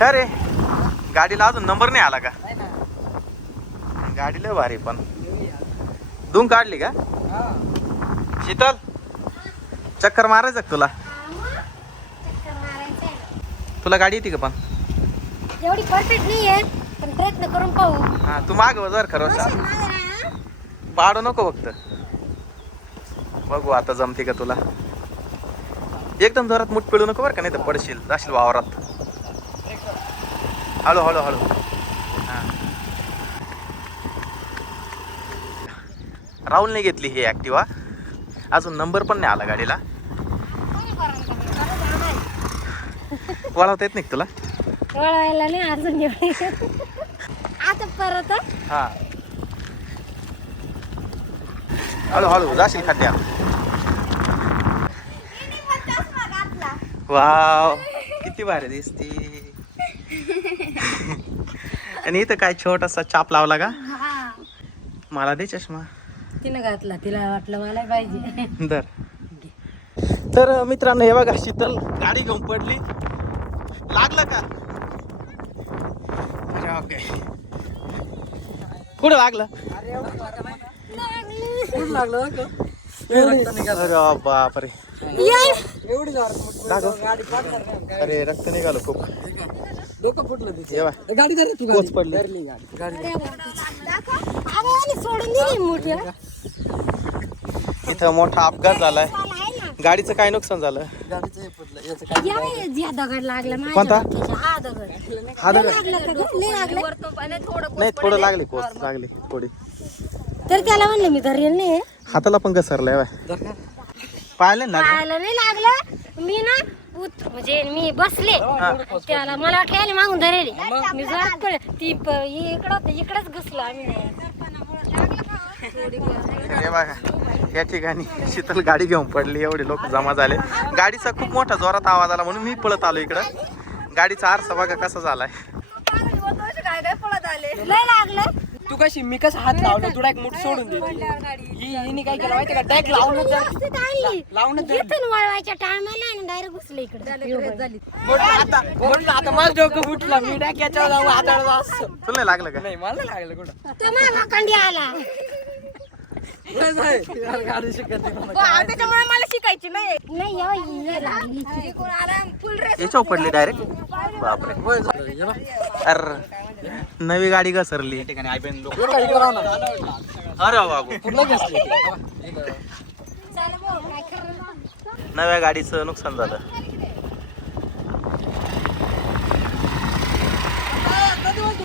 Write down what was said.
का रे? गाडीला अजून नंबर नाही आला का? गाडी लय भारी पण. धुवून काढली का? शीतल चक्कर मारायचं तुला. तुला गाडी येते का पण? एवढी परफेक्ट नाही आहे पण प्रयत्न करून पाहू. हा तू माग जर खरं. पाडू नको फक्त. बघू आता जमते का तुला. एकदम जोरात मुठ पिळू नको बरं का नाही तर पडशील जाशील वावरात. हळू हळू हळू. हा. राहुलने घेतली ही ऍक्टिवा अजून नंबर पण नाही आला गाडीला. वळवता येत नाही तुला? वळवायला नाही अजून आता परत हा? हळू हळू जाशील खड्ड्या वाव. किती भारी दिसती. आणि इथं काय छोटासा चाप लावला का? हा. मला दे चष्मा. तिनं घातला तिला वाटलं मला पाहिजे. दर. तर मित्रांनो हे बघा शीतल गाडी घेऊन पडली. लागलं का? अरे ओके कुठं लागलं? अरे बापरे. एवढी. अरे रक्त निघालं खूप. डोकं फुटलं तिथे ये बा. गाडी धरली तू कोच गाडी. पडली. धरली गाडी गाडी अरे आणि सोडून दिली मोठी हं. इथं मोठा अपघात झालाय चाल आहे ना. गाडीचं काय नुकसान झालं गाडीचं हे फुटलं याचं काय या बाई, ज्या दगड लागला माझ्या कोणता? डोक्याच्या. हा दगड हा नाही दगड लागलं का गं? नाही लागलं नाही थोडं लागली कोच लागली थोडी तर त्याला म्हणले मी धरेल नाही हाताला पण घसरलंय बाय धर का? पाहिलं ना पाहायला नाही लागलं. मी ना उत- म्हणजे मी बसले. त्याला मला वाटलं याने मागून धरेल. मी पडले ती प- इकडं होतं इकडंच घुसलो आम्ही. हे बघा या ठिकाणी शीतल गाडी घेऊन पडली. एवढे लोक जमा झाले. गाडीचा खूप मोठा जोरात आवाज आला म्हणून मी पळत आलो इकडं. गाडीचा आरसा बघा कसा झालाय. लय लागलं. तू कशी मी कसं हात लावलं तुला एक मूठ सोडून देते ही हिने काय केलं माहिती का? डायरेक्ट लावून लावून वळवायच्या टायमाला डायरेक्ट घुसले इकडे. आता म्हटलं आता माझं डोकं फुटलं. मी डायरेक्ट याच्यावर जाऊ हाताळलं असं. तुला नाही लागलं का? नाही मला लागलं कुठं? तो मामा कंडी आला. त्याच्यामुळे मला शिकायची नाही. याच्यावर पडली डायरेक्ट बापरे. अर. नवी गाडी घसरली. हे. अरे बाबू. नव्या गाडीचं नुकसान झालं.